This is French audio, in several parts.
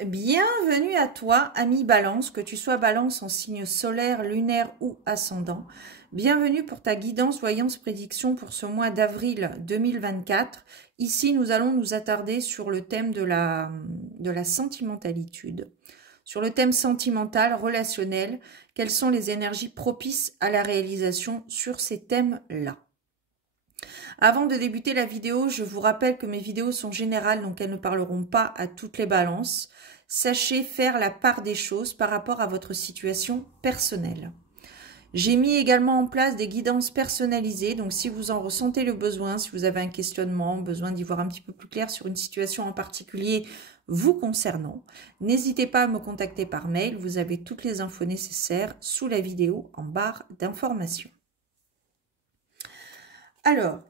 Bienvenue à toi, ami Balance, que tu sois Balance en signe solaire, lunaire ou ascendant. Bienvenue pour ta guidance, voyance, prédiction pour ce mois d'avril 2024. Ici, nous allons nous attarder sur le thème de la sentimentalitude. Sur le thème sentimental, relationnel, quelles sont les énergies propices à la réalisation sur ces thèmes-là. Avant de débuter la vidéo, je vous rappelle que mes vidéos sont générales, donc elles ne parleront pas à toutes les balances. Sachez faire la part des choses par rapport à votre situation personnelle. J'ai mis également en place des guidances personnalisées, donc si vous en ressentez le besoin, si vous avez un questionnement, besoin d'y voir un petit peu plus clair sur une situation en particulier vous concernant, n'hésitez pas à me contacter par mail, vous avez toutes les infos nécessaires sous la vidéo en barre d'information. Alors,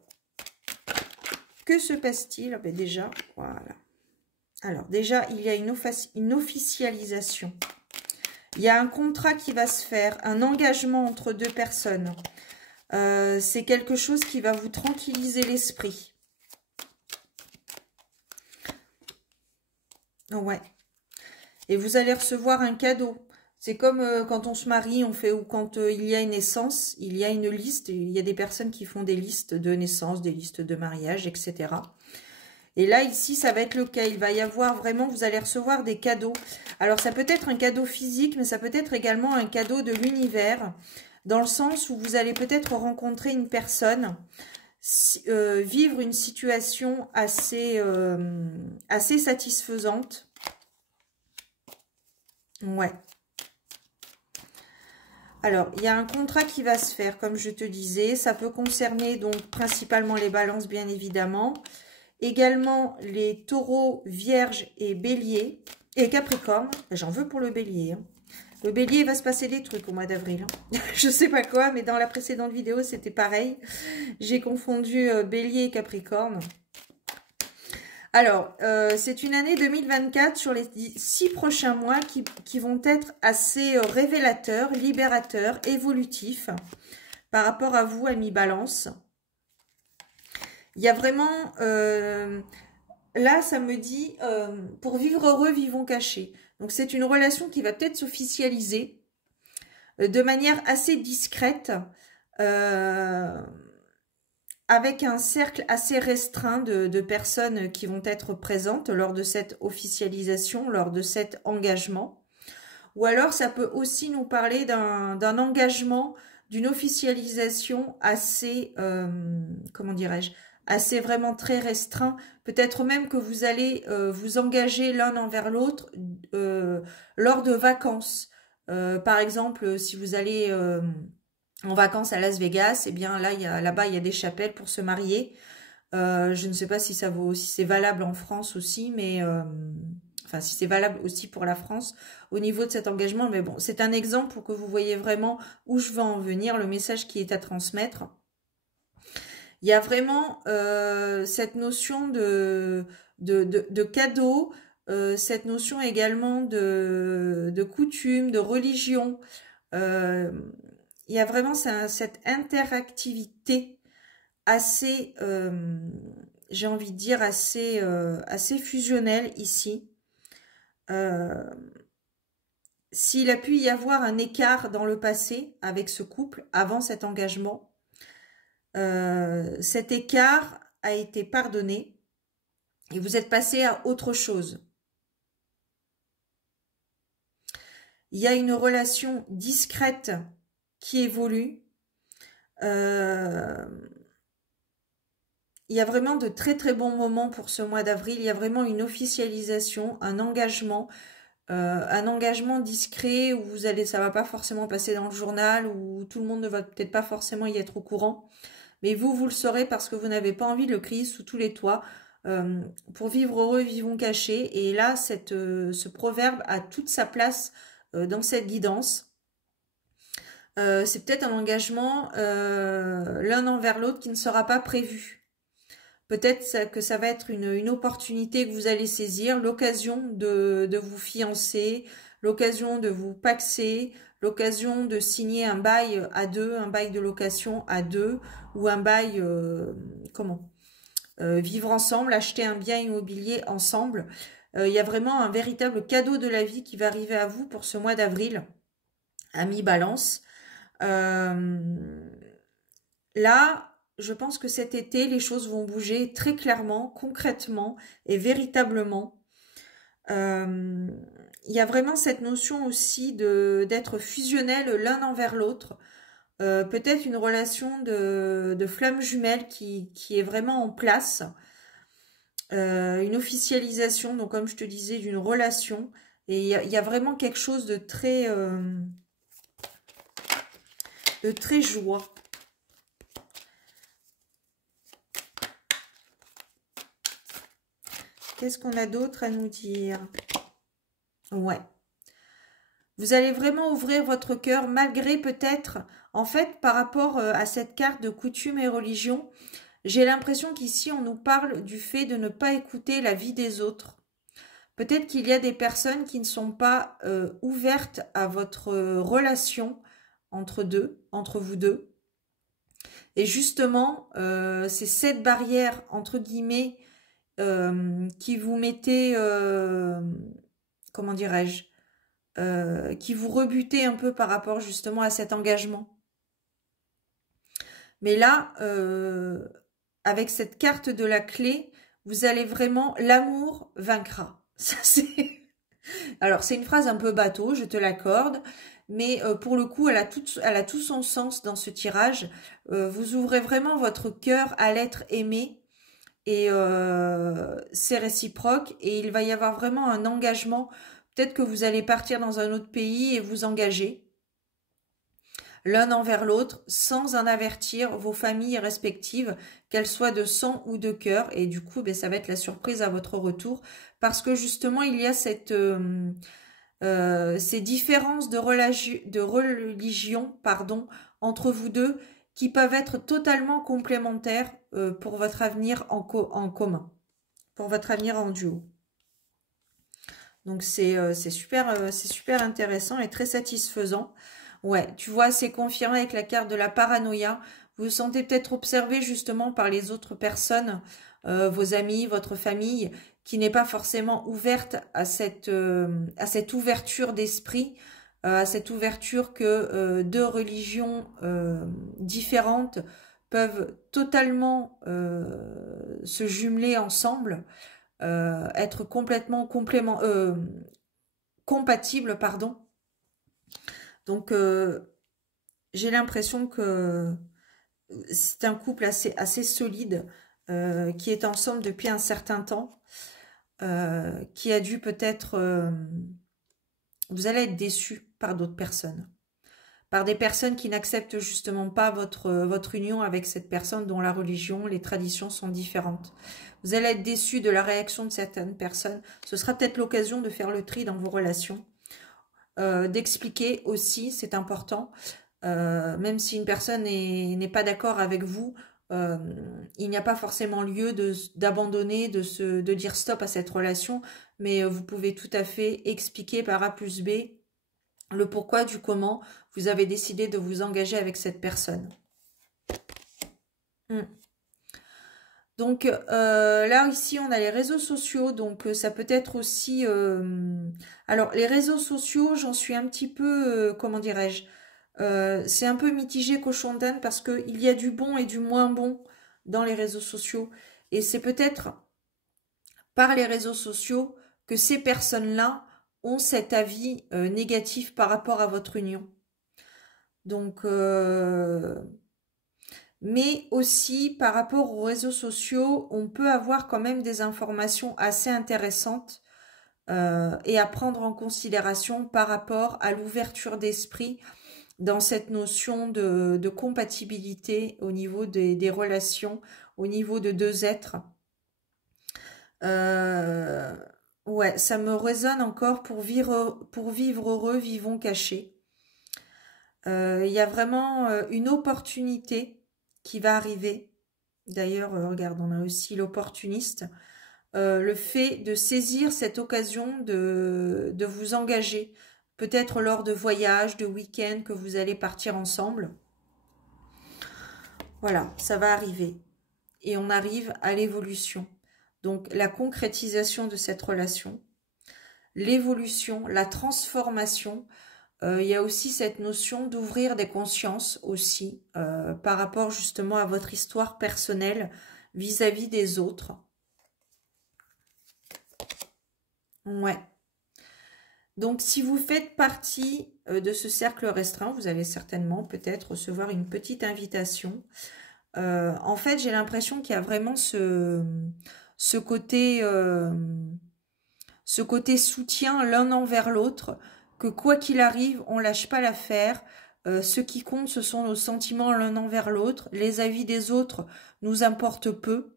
que se passe-t-il? Ben déjà, voilà. Alors, déjà, il y a une officialisation. Il y a un contrat qui va se faire, un engagement entre deux personnes. C'est quelque chose qui va vous tranquilliser l'esprit. Ouais. Et vous allez recevoir un cadeau. C'est comme quand on se marie, on fait, ou quand il y a une naissance, il y a une liste. Il y a des personnes qui font des listes de naissance, des listes de mariage, etc. Et là, ici, ça va être le cas. Il va y avoir vraiment, vous allez recevoir des cadeaux. Alors, ça peut être un cadeau physique, mais ça peut être également un cadeau de l'univers, dans le sens où vous allez peut-être rencontrer une personne, vivre une situation assez satisfaisante. Ouais. Alors, il y a un contrat qui va se faire, comme je te disais. Ça peut concerner donc principalement les balances, bien évidemment. Également les taureaux, vierges et béliers. Et capricorne. J'en veux pour le bélier. Hein. Le bélier, il va se passer des trucs au mois d'avril. Hein. Je sais pas quoi, mais dans la précédente vidéo, c'était pareil. J'ai confondu bélier et capricorne. Alors, c'est une année 2024 sur les 6 prochains mois qui vont être assez révélateurs, libérateurs, évolutifs par rapport à vous, amis Balance. Il y a vraiment, là, ça me dit, pour vivre heureux, vivons cachés. Donc, c'est une relation qui va peut-être s'officialiser de manière assez discrète, avec un cercle assez restreint de personnes qui vont être présentes lors de cette officialisation, lors de cet engagement. Ou alors, ça peut aussi nous parler d'un engagement, d'une officialisation assez, comment dirais-je, assez vraiment très restreint. Peut-être même que vous allez vous engager l'un envers l'autre lors de vacances. Par exemple, si vous allez en vacances à Las Vegas, eh bien là-bas, il y a des chapelles pour se marier. Je ne sais pas si si c'est valable en France aussi, mais enfin si c'est valable aussi pour la France au niveau de cet engagement. Mais bon, c'est un exemple pour que vous voyez vraiment où je veux en venir, le message qui est à transmettre. Il y a vraiment cette notion de cadeau, cette notion également de coutume, de religion. Il y a vraiment cette interactivité assez, j'ai envie de dire, assez fusionnelle ici. S'il a pu y avoir un écart dans le passé avec ce couple, avant cet engagement, cet écart a été pardonné et vous êtes passé à autre chose. Il y a une relation discrète qui évolue. Il y a vraiment de très très bons moments pour ce mois d'avril. Il y a vraiment une officialisation, un engagement discret où ça va pas forcément passer dans le journal, où tout le monde ne va peut-être pas forcément y être au courant. Mais vous le saurez parce que vous n'avez pas envie de le crier sous tous les toits. Pour vivre heureux, vivons cachés. Et là, ce proverbe a toute sa place dans cette guidance. C'est peut-être un engagement l'un envers l'autre qui ne sera pas prévu. Peut-être que ça va être une opportunité que vous allez saisir, l'occasion de vous fiancer, l'occasion de vous paxer, l'occasion de signer un bail à deux, un bail de location à deux, ou un bail, vivre ensemble, acheter un bien immobilier ensemble. Il y a vraiment un véritable cadeau de la vie qui va arriver à vous pour ce mois d'avril, ami Balance. Là, je pense que cet été, les choses vont bouger très clairement, concrètement et véritablement. Il y a vraiment cette notion aussi d'être fusionnel l'un envers l'autre. Peut-être une relation de flamme jumelle qui est vraiment en place. Une officialisation, donc comme je te disais, d'une relation. Et il y a vraiment quelque chose de très joie. Qu'est-ce qu'on a d'autre à nous dire? Ouais. Vous allez vraiment ouvrir votre cœur malgré peut-être, en fait, par rapport à cette carte de coutume et religion, j'ai l'impression qu'ici, on nous parle du fait de ne pas écouter la vie des autres. Peut-être qu'il y a des personnes qui ne sont pas ouvertes à votre relation entre vous deux. Et justement, c'est cette barrière, entre guillemets, qui vous mettez, comment dirais-je, qui vous rebutez un peu par rapport justement à cet engagement. Mais là, avec cette carte de la clé, vous allez vraiment, l'amour vaincra. Ça, c'est... Alors, c'est une phrase un peu bateau, je te l'accorde, mais pour le coup, elle a tout son sens dans ce tirage. Vous ouvrez vraiment votre cœur à l'être aimé et c'est réciproque et il va y avoir vraiment un engagement. Peut-être que vous allez partir dans un autre pays et vous engager l'un envers l'autre sans en avertir vos familles respectives, qu'elles soient de sang ou de cœur. Et du coup, ben, ça va être la surprise à votre retour parce que justement, il y a ces différences de religion, pardon, entre vous deux qui peuvent être totalement complémentaires pour votre avenir en commun, pour votre avenir en duo. Donc c'est super intéressant et très satisfaisant. Ouais, tu vois, c'est confirmé avec la carte de la paranoïa. Vous vous sentez peut-être observé justement par les autres personnes, vos amis, votre famille, qui n'est pas forcément ouverte à cette ouverture d'esprit, à cette ouverture que deux religions différentes peuvent totalement se jumeler ensemble, être complètement compatibles, pardon. Donc, j'ai l'impression que c'est un couple assez solide qui est ensemble depuis un certain temps, qui a dû peut-être... vous allez être déçus par d'autres personnes, par des personnes qui n'acceptent justement pas votre union avec cette personne dont la religion, les traditions sont différentes. Vous allez être déçus de la réaction de certaines personnes. Ce sera peut-être l'occasion de faire le tri dans vos relations. D'expliquer aussi, c'est important, même si une personne n'est pas d'accord avec vous, il n'y a pas forcément lieu d'abandonner, de dire stop à cette relation, mais vous pouvez tout à fait expliquer par A plus B le pourquoi du comment vous avez décidé de vous engager avec cette personne. Donc là ici on a les réseaux sociaux, donc ça peut être aussi... alors les réseaux sociaux, j'en suis un petit peu, comment dirais-je, c'est un peu mitigé cochon d'Inde parce qu'il y a du bon et du moins bon dans les réseaux sociaux. Et c'est peut-être par les réseaux sociaux que ces personnes-là ont cet avis négatif par rapport à votre union. Donc... mais aussi par rapport aux réseaux sociaux, on peut avoir quand même des informations assez intéressantes et à prendre en considération par rapport à l'ouverture d'esprit dans cette notion de compatibilité au niveau des relations, au niveau de deux êtres. Ouais, ça me résonne encore pour vivre heureux, vivons cachés. Il y a vraiment une opportunité qui va arriver. D'ailleurs, regarde, on a aussi l'opportuniste. Le fait de saisir cette occasion de vous engager, peut-être lors de voyages, de week-ends, que vous allez partir ensemble. Voilà, ça va arriver. Et on arrive à l'évolution. Donc, la concrétisation de cette relation, l'évolution, la transformation. Il y a aussi cette notion d'ouvrir des consciences aussi par rapport justement à votre histoire personnelle vis-à-vis des autres. Ouais. Donc, si vous faites partie de ce cercle restreint, vous allez certainement peut-être recevoir une petite invitation. En fait, j'ai l'impression qu'il y a vraiment ce côté soutien l'un envers l'autre, que quoi qu'il arrive, on lâche pas l'affaire. Ce qui compte, ce sont nos sentiments l'un envers l'autre. Les avis des autres nous importent peu.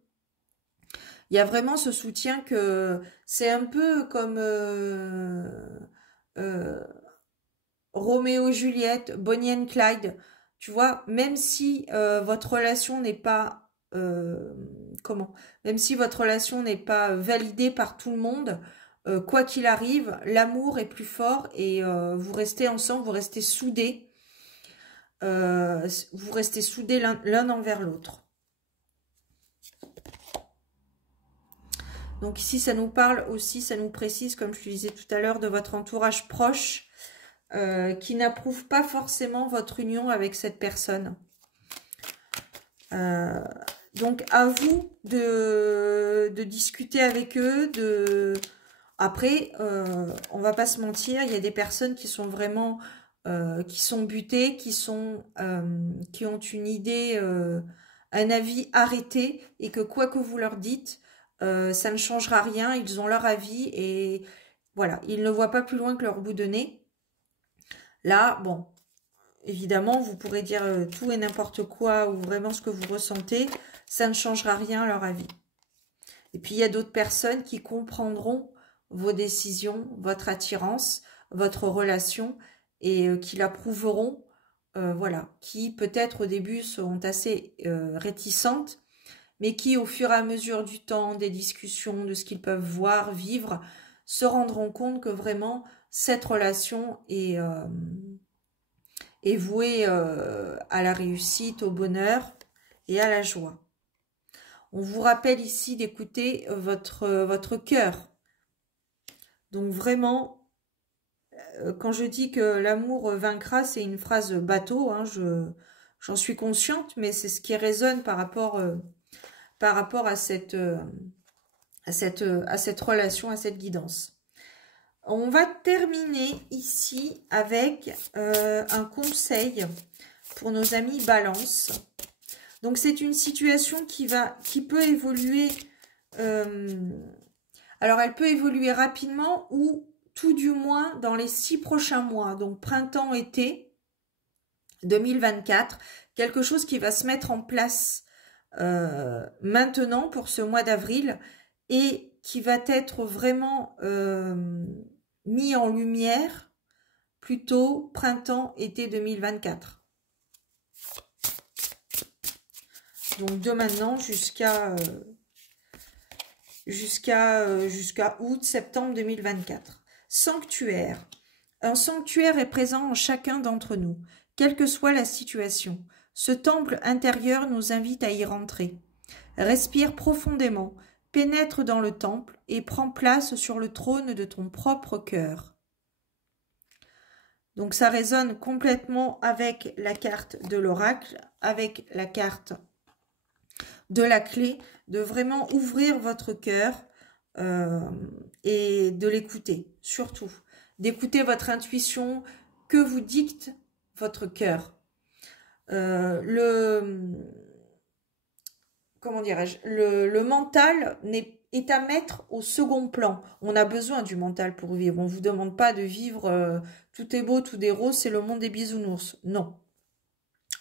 Il y a vraiment ce soutien que c'est un peu comme euh, Roméo-Juliette, Bonnie and Clyde. Tu vois, même si votre relation n'est pas même si votre relation n'est pas validée par tout le monde, quoi qu'il arrive, l'amour est plus fort et vous restez ensemble, vous restez soudés l'un envers l'autre. Donc ici, ça nous parle aussi, ça nous précise, comme je le disais tout à l'heure, de votre entourage proche qui n'approuve pas forcément votre union avec cette personne. Donc à vous de discuter avec eux. Après, on va pas se mentir, il y a des personnes qui sont vraiment qui sont butées, qui ont une idée, un avis arrêté, et que quoi que vous leur dites, ça ne changera rien. Ils ont leur avis et voilà, ils ne voient pas plus loin que leur bout de nez. Là, bon, évidemment, vous pourrez dire tout et n'importe quoi ou vraiment ce que vous ressentez, ça ne changera rien à leur avis. Et puis, il y a d'autres personnes qui comprendront vos décisions, votre attirance, votre relation et qui l'approuveront, voilà, qui peut-être au début seront assez réticentes, mais qui au fur et à mesure du temps, des discussions, de ce qu'ils peuvent voir, vivre, se rendront compte que vraiment cette relation est vouée à la réussite, au bonheur et à la joie. On vous rappelle ici d'écouter votre cœur. Donc vraiment, quand je dis que l'amour vaincra, c'est une phrase bateau, hein, j'en suis consciente, mais c'est ce qui résonne par rapport à cette relation, à cette guidance. On va terminer ici avec un conseil pour nos amis Balance. Donc c'est une situation qui peut évoluer. Alors elle peut évoluer rapidement ou tout du moins dans les 6 prochains mois. Donc printemps-été 2024. Quelque chose qui va se mettre en place maintenant pour ce mois d'avril et qui va être vraiment mis en lumière plutôt printemps-été 2024. Donc de maintenant jusqu'à août-septembre 2024. Sanctuaire. Un sanctuaire est présent en chacun d'entre nous, quelle que soit la situation. Ce temple intérieur nous invite à y rentrer. Respire profondément, pénètre dans le temple et prends place sur le trône de ton propre cœur. Donc ça résonne complètement avec la carte de l'oracle, avec la carte de la clé, de vraiment ouvrir votre cœur et de l'écouter, surtout. D'écouter votre intuition, que vous dicte votre cœur. Comment dirais-je, le mental est à mettre au second plan. On a besoin du mental pour vivre. On ne vous demande pas de vivre tout est beau, tout est rose, c'est le monde des bisounours. Non.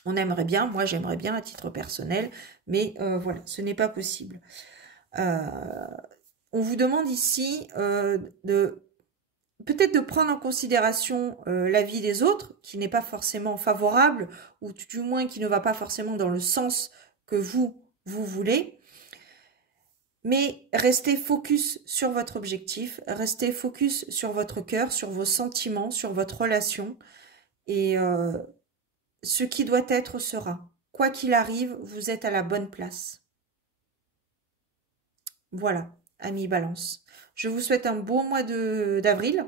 On aimerait bien, moi j'aimerais bien à titre personnel, mais voilà, ce n'est pas possible. On vous demande ici peut-être de prendre en considération l'avis des autres, qui n'est pas forcément favorable, ou du moins qui ne va pas forcément dans le sens que vous voulez. Mais restez focus sur votre objectif, restez focus sur votre cœur, sur vos sentiments, sur votre relation. Et ce qui doit être sera. Quoi qu'il arrive, vous êtes à la bonne place. Voilà, amis Balance. Je vous souhaite un beau mois d'avril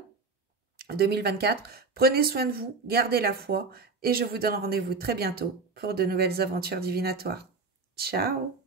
2024. Prenez soin de vous, gardez la foi et je vous donne rendez-vous très bientôt pour de nouvelles aventures divinatoires. Ciao!